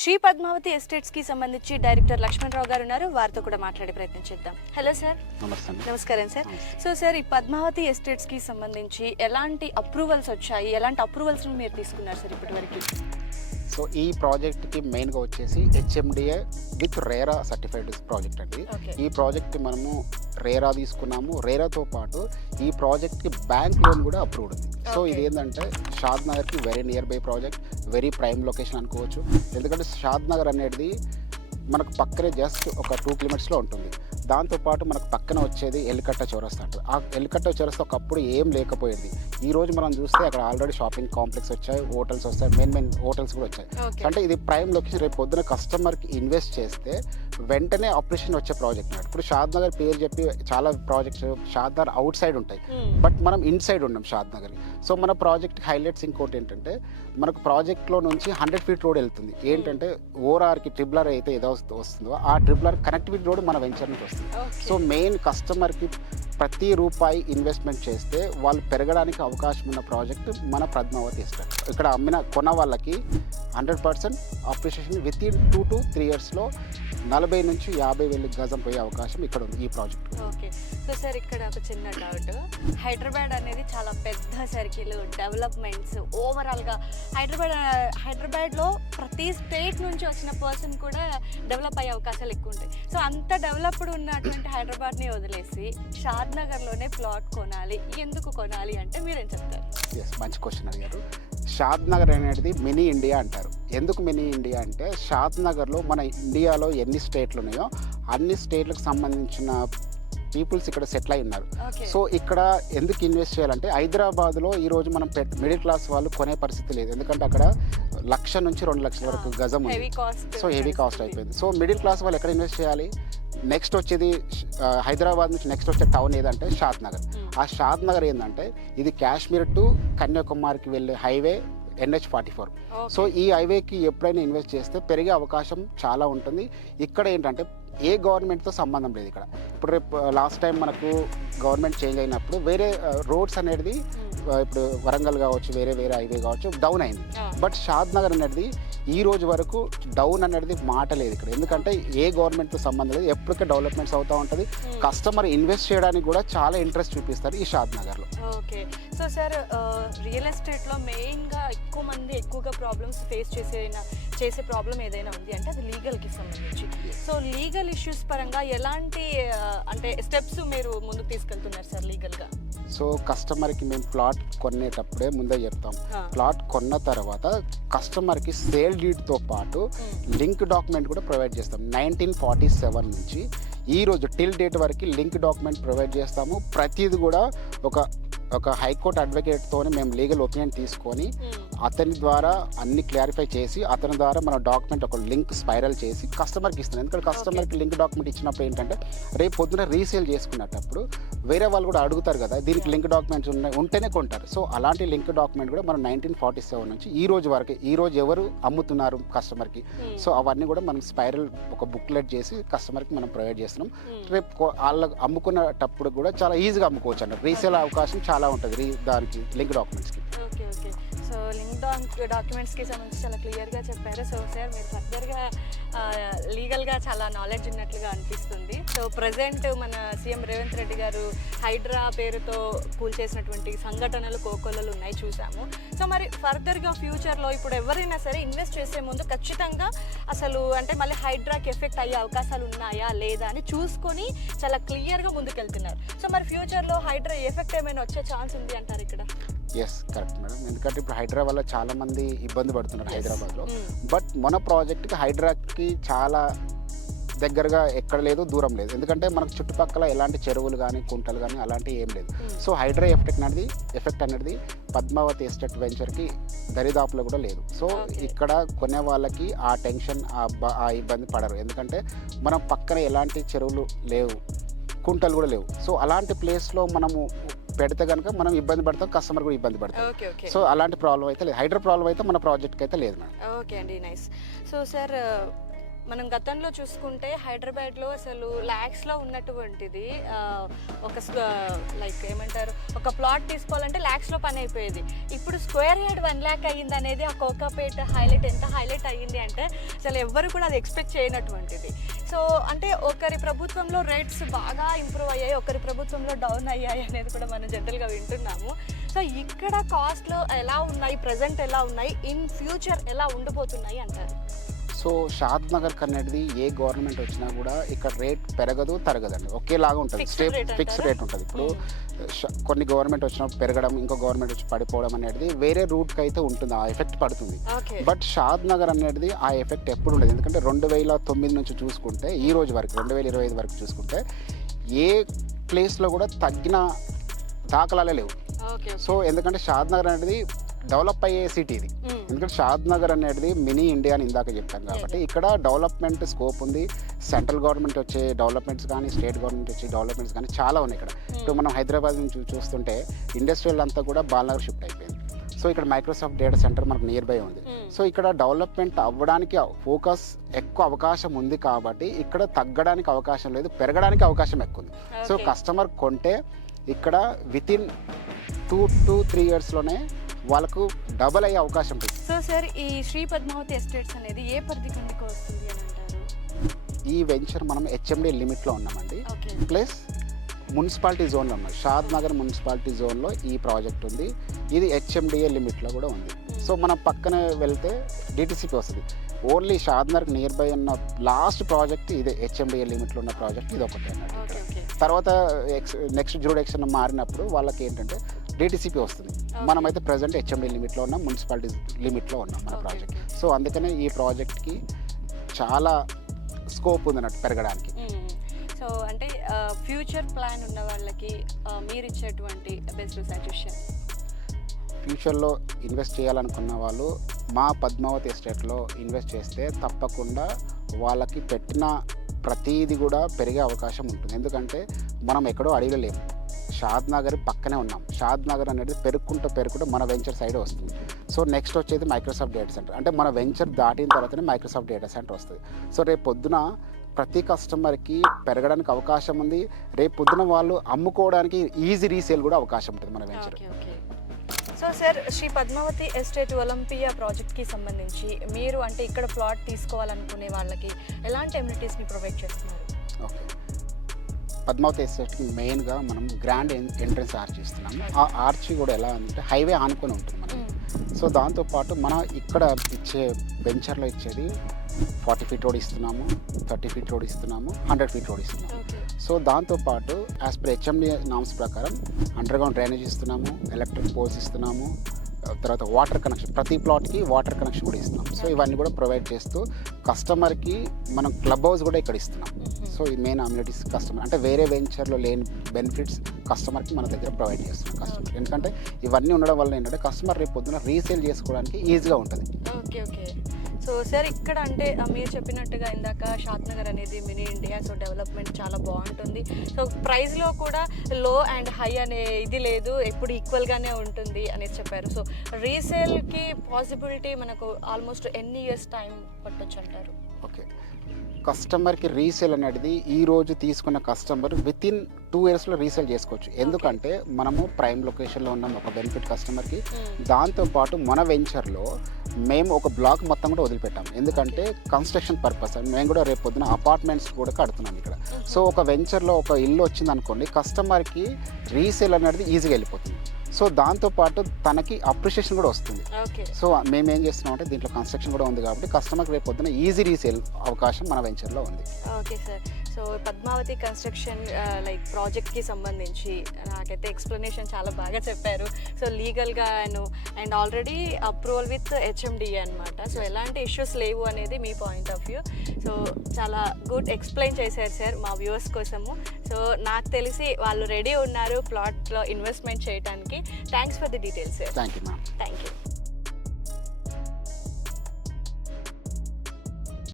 Shri Padmavati estates కి సంబంధించి director Lakshmanarao గారు ఉన్నారు, వారితో కూడా మాట్లాడే ప్రయత్నం చేద్దాం. Hello sir. నమస్కారం సార్. సో సార్, ఈ పద్మావతి ఎస్టేట్స్ కి సంబంధించి ఎలాంటి అప్రూవల్స్ వచ్చాయి, ఎలాంటి అప్రూవల్స్ మీరు తీసుకున్నారు సార్ ఇప్పటి వరకు? సో ఈ ప్రాజెక్ట్కి మెయిన్గా వచ్చేసి HMDA with RERA certified project అండి. ఈ ప్రాజెక్ట్ మనము రేరా తీసుకున్నాము. రేరాతో పాటు ఈ ప్రాజెక్ట్కి బ్యాంక్ లోన్ కూడా అప్రూవ్డ్ ఉంది. సో ఇది ఏంటంటే షాద్ నగర్కి very near by project, very prime location అనుకోవచ్చు. ఎందుకంటే షాద్ నగర్ అనేది మనకు పక్కనే జస్ట్ ఒక 2 కిలోమీటర్స్లో ఉంటుంది. దాంతోపాటు మనకు పక్కన వచ్చేది ఎల్లికట్ట చౌరస్తా అంటారు. ఆ ఎల్లికట్ట చౌరస్తా ఒకప్పుడు ఏం లేకపోయింది. ఈ రోజు మనం చూస్తే అక్కడ ఆల్రెడీ షాపింగ్ కాంప్లెక్స్ వచ్చాయి, హోటల్స్ వస్తాయి, మెయిన్ హోటల్స్ కూడా వచ్చాయి. అంటే ఇది ప్రైమ్ లొకేషన్. రేపు పొద్దున కస్టమర్కి ఇన్వెస్ట్ చేస్తే వెంటనే ఆపరేషన్ వచ్చే ప్రాజెక్ట్. ఇప్పుడు షాద్ నగర్ పేరు చెప్పి చాలా ప్రాజెక్ట్స్ షాద్ నగర్ అవుట్ సైడ్ ఉంటాయి, బట్ మనం ఇన్ సైడ్ ఉన్నాం షాద్ నగర్. సో మన ప్రాజెక్ట్ హైలైట్స్ ఇంకోటి ఏంటంటే మనకు ప్రాజెక్ట్లో నుంచి 100 ఫీట్ రోడ్ వెళ్తుంది. ఏంటంటే ఓఆర్ఆర్కి ట్రిపులర్ అయితే ఏదో వస్తుందో ఆ ట్రిపులర్ కనెక్టివిటీ రోడ్ మన వెంచర్ నుంచి వస్తుంది. సో మెయిన్ కస్టమర్కి ప్రతి రూపాయి ఇన్వెస్ట్మెంట్ చేస్తే వాళ్ళు పెరగడానికి అవకాశం ఉన్న ప్రాజెక్ట్ మన పద్మావతి ఎస్టేట్. ఇక్కడ కొన్న వాళ్ళకి 100% అప్రిషియేషన్ విత్ ఇన్ 2 to 3 yearsలో 40 నుంచి 50 వేల గజం పోయే అవకాశం ఇక్కడ ఉంది ఈ ప్రాజెక్ట్. ఓకే. సో సార్, ఇక్కడ ఒక చిన్న డౌట్. హైదరాబాద్ అనేది చాలా పెద్ద సర్కిల్, డెవలప్మెంట్స్ ఓవరాల్గా హైదరాబాద్లో ప్రతి స్టేట్ నుంచి వచ్చిన పర్సన్ కూడా డెవలప్ అయ్యే అవకాశాలు ఎక్కువ ఉంటాయి. సో అంత డెవలప్డ్ ఉన్నటువంటి హైదరాబాద్ని వదిలేసి షాద్ నగర్లోనే ప్లాట్ కొనాలి, ఎందుకు కొనాలి అంటే మీరేం చెప్తారు? ఎస్, మంచి క్వశ్చన్ అడిగారు. షాద్ నగర్ అనేది మినీ ఇండియా అంటారు. ఎందుకు మినీ ఇండియా అంటే షాద్ నగర్లో మన ఇండియాలో ఎన్ని స్టేట్లు ఉన్నాయో అన్ని స్టేట్లకు సంబంధించిన పీపుల్స్ ఇక్కడ సెటిల్ అయి ఉన్నారు. సో ఇక్కడ ఎందుకు ఇన్వెస్ట్ చేయాలంటే హైదరాబాద్లో ఈరోజు మనం మిడిల్ క్లాస్ వాళ్ళు కొనే పరిస్థితి లేదు. ఎందుకంటే అక్కడ 1,00,000 నుంచి 2,00,000 వరకు గజం ఉంది. సో హెవీ కాస్ట్ అయిపోయింది. సో మిడిల్ క్లాస్ వాళ్ళు ఎక్కడ ఇన్వెస్ట్ చేయాలి? నెక్స్ట్ వచ్చేది హైదరాబాద్ నుంచి నెక్స్ట్ వచ్చే టౌన్ ఏదంటే షాద్ నగర్. ఆ షాద్ నగర్ ఏంటంటే ఇది కాశ్మీర్ టు కన్యాకుమారికి వెళ్ళే హైవే NH-44. సో ఈ హైవేకి ఎప్పుడైనా ఇన్వెస్ట్ చేస్తే పెరిగే అవకాశం చాలా ఉంటుంది. ఇక్కడ ఏంటంటే ఏ గవర్నమెంట్తో సంబంధం లేదు. ఇక్కడ ఇప్పుడు రేపు లాస్ట్ టైం మనకు గవర్నమెంట్ చేంజ్ అయినప్పుడు వేరే రోడ్స్ అనేది ఇప్పుడు వరంగల్ కావచ్చు, వేరే హైవే కావచ్చు డౌన్ అయింది. బట్ షాద్ నగర్ అనేది ఈ రోజు వరకు డౌన్ అనేది మాట లేదు ఇక్కడ. ఎందుకంటే ఏ గవర్నమెంట్తో సంబంధం లేదు, ఎప్పటికే డెవలప్మెంట్స్ అవుతూ ఉంటుంది. కస్టమర్ ఇన్వెస్ట్ చేయడానికి కూడా చాలా ఇంట్రెస్ట్ చూపిస్తారు ఈ షాద్ నగర్లో. ఓకే. సో సార్, రియల్ ఎస్టేట్లో మెయిన్గా ఎక్కువగా ప్రాబ్లమ్స్ ఫేస్ చేసే ప్రాబ్లం ఏదైనా ఉంది అంటే అది లీగల్కి సంబంధించి. సో లీగల్ ఇష్యూస్ పరంగా ఎలాంటి అంటే స్టెప్స్ మీరు ముందుకు తీసుకెళ్తున్నారు సార్ లీగల్గా? సో కస్టమర్కి మేము ప్లాట్ కొనేటప్పుడే ముందే చెప్తాం. ప్లాట్ కొన్న తర్వాత కస్టమర్కి సేల్ డీడ్తో పాటు లింక్ డాక్యుమెంట్ కూడా ప్రొవైడ్ చేస్తాం. 1947 నుంచి ఈ రోజు టిల్ డేట్ వరకు లింక్ డాక్యుమెంట్ ప్రొవైడ్ చేస్తాము. ప్రతిది కూడా ఒక హైకోర్టు అడ్వకేట్తోనే మేము లీగల్ ఒపీనియన్ తీసుకొని అతని ద్వారా అన్ని క్లారిఫై చేసి అతని ద్వారా మన డాక్యుమెంట్ ఒక లింక్ స్పైరల్ చేసి కస్టమర్కి ఇస్తున్నాం. ఎందుకంటే కస్టమర్కి లింక్ డాక్యుమెంట్ ఇచ్చినప్పుడు ఏంటంటే రేపు పొద్దున రీసేల్ చేసుకున్నప్పుడు వేరే వాళ్ళు కూడా అడుగుతారు కదా, దీనికి లింక్ డాక్యుమెంట్స్ ఉంటేనే కొంటారు. సో అలాంటి లింక్ డాక్యుమెంట్ కూడా మనం 1947 నుంచి ఈ రోజు వరకు ఈ రోజు ఎవరు అమ్ముతున్నారు కస్టమర్కి, సో అవన్నీ కూడా మనం స్పైరల్ ఒక బుక్లెట్ చేసి కస్టమర్కి మనం ప్రొవైడ్ చేస్తున్నాం. రేపు వాళ్ళకి అమ్ముకునేటప్పుడు కూడా చాలా ఈజీగా అమ్ముకోవచ్చు అన్నట్టు. రీసేల్ అవకాశం చాలా ఉంటుంది దానికి లింక్ డాక్యుమెంట్స్కి. ఓకే. సో లింక్ డాక్యుమెంట్స్కి సంబంధించి చాలా క్లియర్గా చెప్పారు. సో సార్, మీరు ఫర్దర్గా లీగల్గా చాలా నాలెడ్జ్ ఉన్నట్లుగా అనిపిస్తుంది. సో ప్రజెంట్ మన సీఎం రేవంత్ రెడ్డి గారు హైడ్రా పేరుతో కూల్చేసినటువంటి సంఘటనలు కోకొల్లలు ఉన్నాయి, చూసాము. సో మరి ఫర్దర్గా ఫ్యూచర్లో ఇప్పుడు ఎవరైనా సరే ఇన్వెస్ట్ చేసే ముందు ఖచ్చితంగా అసలు అంటే మళ్ళీ హైడ్రాకి ఎఫెక్ట్ అయ్యే అవకాశాలు ఉన్నాయా లేదా అని చూసుకొని చాలా క్లియర్గా ముందుకెళ్తున్నారు. సో మరి ఫ్యూచర్లో హైడ్రా ఎఫెక్ట్ ఏమైనా వచ్చే ఛాన్స్ ఉంది అంటారు ఇక్కడ? Yes, correct madam. ఎందుకంటే ఇప్పుడు హైదరాబాద్లో చాలా మంది ఇబ్బంది పడుతున్నారు హైదరాబాద్లో. బట్ మన ప్రాజెక్ట్కి హైడ్రాకి చాలా దగ్గరగా ఎక్కడ లేదు, దూరం లేదు. ఎందుకంటే మనకు చుట్టుపక్కల ఎలాంటి చెరువులు కానీ కుంటలు కానీ అలాంటివి ఏం లేదు. సో హైడ్రా ఎఫెక్ట్ అనేది పద్మావతి ఎస్టేట్ వెంచర్కి దరిదాపులో కూడా లేదు. సో ఇక్కడ కొనే వాళ్ళకి ఆ టెన్షన్ ఆ ఇబ్బంది పడరు. ఎందుకంటే మనం పక్కన ఎలాంటి చెరువులు లేవు, కుంటలు కూడా లేవు. సో అలాంటి ప్లేస్లో మనము పెడితే కనుక మనం ఇబ్బంది పడతాం, కస్టమర్ కూడా ఇబ్బంది పడతాం. సో అలాంటి ప్రాబ్లం అయితే లేదు. హైడ్రా ప్రాబ్లం అయితే మన ప్రాజెక్ట్కి అయితే లేదు మేడం. ఓకే అండి, నైస్. సో సార్, మనం గతంలో చూసుకుంటే హైదరాబాద్లో అసలు ల్యాక్స్లో ఉన్నటువంటిది ఒక లైక్ ఏమంటారు, ఒక ప్లాట్ తీసుకోవాలంటే ల్యాక్స్లో పని అయిపోయేది. ఇప్పుడు స్క్వేర్ యార్డ్ 1 lakh అయ్యింది అనేది ఆ కోకాపేట హైలైట్ ఎంత హైలైట్ అయ్యింది అంటే అసలు ఎవ్వరు కూడా అది ఎక్స్పెక్ట్ చేయనటువంటిది. సో అంటే ఒకరి ప్రభుత్వంలో రేట్స్ బాగా ఇంప్రూవ్ అయ్యాయి, ఒకరి ప్రభుత్వంలో డౌన్ అయ్యాయి అనేది కూడా మనం జనరల్గా వింటున్నాము. సో ఇక్కడ కాస్ట్లు ఎలా ఉన్నాయి, ప్రజెంట్ ఎలా ఉన్నాయి, ఇన్ ఫ్యూచర్ ఎలా ఉండిపోతున్నాయి అంటారు? సో షాద్ నగర్ అనేది ఏ గవర్నమెంట్ వచ్చినా కూడా ఇక్కడ రేట్ పెరగదు తరగదండి, ఒకేలాగా ఉంటుంది, ఫిక్స్డ్ రేట్ ఉంటుంది. ఇప్పుడు కొన్ని గవర్నమెంట్ వచ్చినప్పుడు పెరగడం, ఇంకో గవర్నమెంట్ వచ్చి పడిపోవడం అనేది వేరే రూట్కి అయితే ఉంటుంది, ఆ ఎఫెక్ట్ పడుతుంది. బట్ షాద్ నగర్ అనేది ఆ ఎఫెక్ట్ ఎప్పుడు ఉండదు. ఎందుకంటే 2009 నుంచి చూసుకుంటే ఈ రోజు వరకు 2025 వరకు చూసుకుంటే ఏ ప్లేస్లో కూడా తగ్గిన దాఖలాలే లేవు. సో ఎందుకంటే షాద్ నగర్ అనేది డెవలప్ అయ్యే సిటీ ఇది. ఎందుకంటే షాద్ నగర్ అనేది మినీ ఇండియా అని ఇందాక చెప్పాను కాబట్టి ఇక్కడ డెవలప్మెంట్ స్కోప్ ఉంది. సెంట్రల్ గవర్నమెంట్ వచ్చే డెవలప్మెంట్స్ కానీ, స్టేట్ గవర్నమెంట్ వచ్చే డెవలప్మెంట్స్ కానీ చాలా ఉన్నాయి ఇక్కడ. ఇప్పుడు మనం హైదరాబాద్ నుంచి చూస్తుంటే ఇండస్ట్రియల్ అంతా కూడా బాలనగర్ షిఫ్ట్ అయిపోయింది. సో ఇక్కడ మైక్రోసాఫ్ట్ డేటా సెంటర్ మనకు నియర్ బై ఉంది. సో ఇక్కడ డెవలప్మెంట్ అవ్వడానికి ఫోకస్ ఎక్కువ అవకాశం ఉంది కాబట్టి ఇక్కడ తగ్గడానికి అవకాశం లేదు, పెరగడానికి అవకాశం ఎక్కువ ఉంది. సో కస్టమర్ కొంటే ఇక్కడ వితిన్ 2 to 3 yearsలోనే వాళ్ళకు డబల్ అయ్యే అవకాశం ఉంది. సో సార్, ఈ శ్రీ పద్మావతి ఎస్టేట్స్ అనేది ఏ పరిధి కిందకి వస్తుంది అని అంటారు? ఈ వెంచర్ మనం హెచ్ఎండి లిమిట్లో ఉన్నామండి, ప్లస్ మున్సిపాలిటీ జోన్లో ఉన్నాం. షాద్ నగర్ మున్సిపాలిటీ జోన్లో ఈ ప్రాజెక్ట్ ఉంది. ఇది హెచ్ఎండిఏ లిమిట్లో కూడా ఉంది. సో మనం పక్కన వెళ్తే డిటిసిపి వస్తుంది. Only Shad Nagar near by ఉన్న లాస్ట్ ప్రాజెక్ట్ ఇదే, హెచ్ఎండిఏ లిమిట్లో ఉన్న ప్రాజెక్ట్ ఇది ఒకటే అన్నట్టు. తర్వాత నెక్స్ట్ జ్యూరిడిక్షన్ మారినప్పుడు వాళ్ళకి ఏంటంటే డిటిసిపి వస్తుంది. మనమైతే ప్రజెంట్ హెచ్ఎండి లిమిట్లో ఉన్నాం, మున్సిపాలిటీ లిమిట్లో ఉన్నాం మన ప్రాజెక్ట్. సో అందుకనే ఈ ప్రాజెక్ట్కి చాలా స్కోప్ ఉంది అన్నట్టు పెరగడానికి. సో అంటే ఫ్యూచర్ ప్లాన్ ఉన్న వాళ్ళకి మీరు ఇచ్చేటువంటి బెస్ట్ సజెషన్? ఫ్యూచర్లో ఇన్వెస్ట్ చేయాలనుకున్న వాళ్ళు మా పద్మావతి ఎస్టేట్లో ఇన్వెస్ట్ చేస్తే తప్పకుండా వాళ్ళకి పెట్టిన ప్రతీది కూడా పెరిగే అవకాశం ఉంటుంది. ఎందుకంటే మనం ఎక్కడో అడవిలో లేము, షాద్ నగర్ పక్కనే ఉన్నాం. షాద్ నగర్ అనేది పెరుగుకుంటూ మన వెంచర్ సైడ్ వస్తుంది. సో నెక్స్ట్ వచ్చేది మైక్రోసాఫ్ట్ డేటా సెంటర్. అంటే మన వెంచర్ దాటిన తర్వాతనే మైక్రోసాఫ్ట్ డేటా సెంటర్ వస్తుంది. సో రేపు పొద్దున ప్రతి కస్టమర్కి పెరగడానికి అవకాశం ఉంది. రేపు పొద్దున వాళ్ళు అమ్ముకోవడానికి ఈజీ రీసేల్ కూడా అవకాశం ఉంటుంది మన venture. So sir, Sri Padmavati estate Olympia ప్రాజెక్ట్కి సంబంధించి మీరు అంటే ఇక్కడ ప్లాట్ తీసుకోవాలనుకునే వాళ్ళకి ఎలాంటి ఎమ్యూనిటీస్ని ప్రొవైడ్ చేస్తున్నారు? ఓకే, పద్మావతి ఎస్టేట్కి మెయిన్గా మనం గ్రాండ్ ఎంట్రన్స్ ఆర్చ్ ఇస్తున్నాము. ఆ ఆర్చ్ కూడా ఎలా అంటే హైవే ఆనుకొని ఉంటుంది మనం. సో దాంతోపాటు మనం ఇక్కడ ఇచ్చే వెంచర్లో ఇచ్చేది 40 feet రోడ్ ఇస్తున్నాము, 30 feet రోడ్ ఇస్తున్నాము, 100 feet రోడ్ ఇస్తున్నాము. సో దాంతోపాటు యాజ్ పర్ హెచ్ఎండి నామ్స్ ప్రకారం అండర్గ్రౌండ్ డ్రైనేజ్ ఇస్తున్నాము, ఎలక్ట్రిక్ పోల్స్ ఇస్తున్నాము, తర్వాత వాటర్ కనెక్షన్, ప్రతి ప్లాట్కి వాటర్ కనెక్షన్ కూడా ఇస్తున్నాం. సో ఇవన్నీ కూడా ప్రొవైడ్ చేస్తూ కస్టమర్కి మనం క్లబ్ హౌస్ కూడా ఇక్కడ ఇస్తున్నాం. సో ఈ మెయిన్ అమ్యూనిటీస్ కస్టమర్ అంటే వేరే వెంచర్లో లేని బెనిఫిట్స్ కస్టమర్కి మన దగ్గర ప్రొవైడ్ చేస్తున్నాం కస్టమర్. ఎందుకంటే ఇవన్నీ ఉండడం వల్ల ఏంటంటే కస్టమర్ రేపు పొద్దున రీసేల్ చేసుకోవడానికి ఈజీగా ఉంటుంది. ఓకే. సో సార్, ఇక్కడ అంటే మీరు చెప్పినట్టుగా ఇందాక షాద్ నగర్ అనేది మినీ ఇండియా, సో డెవలప్మెంట్ చాలా బాగుంటుంది. సో ప్రైస్లో కూడా లో అండ్ హై అనే ఇది లేదు, ఎప్పుడు ఈక్వల్గానే ఉంటుంది అనేది చెప్పారు. సో రీసేల్కి పాసిబిలిటీ మనకు ఆల్మోస్ట్ ఎన్ని ఇయర్స్ టైం పట్టొచ్చు అంటారు? ఓకే, కస్టమర్కి రీసేల్ అనేది ఈరోజు తీసుకున్న కస్టమర్ వితిన్ 2 yearsలో రీసేల్ చేసుకోవచ్చు. ఎందుకంటే మనము ప్రైమ్ లొకేషన్లో ఉన్నాం ఒక బెనిఫిట్ కస్టమర్కి. దాంతోపాటు మన వెంచర్లో మేము ఒక బ్లాక్ మొత్తం కూడా వదిలిపెట్టాం. ఎందుకంటే కన్స్ట్రక్షన్ పర్పస్ మేము కూడా రేపు పొద్దున అపార్ట్మెంట్స్ కూడా కడుతున్నాం ఇక్కడ. సో ఒక వెంచర్లో ఒక ఇల్లు వచ్చింది అనుకోండి, కస్టమర్కి రీసేల్ అనేది ఈజీగా వెళ్ళిపోతుంది. సో దాంతోపాటు తనకి అప్రిషియేషన్ కూడా వస్తుంది. సో మేము ఏం చేస్తున్నాం అంటే దీంట్లో కన్స్ట్రక్షన్ కూడా ఉంది కాబట్టి కస్టమర్కి రేపు పొద్దున ఈజీ రీసేల్ అవకాశం మన వెంచర్లో ఉంది. Okay sir. So Padmavati construction like ప్రాజెక్ట్కి సంబంధించి నాకైతే ఎక్స్ప్లెనేషన్ చాలా బాగా చెప్పారు. సో లీగల్గా and already approval with HMDA అనమాట. సో ఎలాంటి ఇష్యూస్ లేవు అనేది మీ పాయింట్ ఆఫ్ వ్యూ. సో చాలా గుడ్ ఎక్స్ప్లెయిన్ చేశారు సార్ మా వ్యూవర్స్ కోసము. సో నాకు తెలిసి వాళ్ళు రెడీ ఉన్నారు ప్లాట్లో ఇన్వెస్ట్మెంట్ చేయడానికి. Thanks for the details sir. Thank you ma'am. Thank you.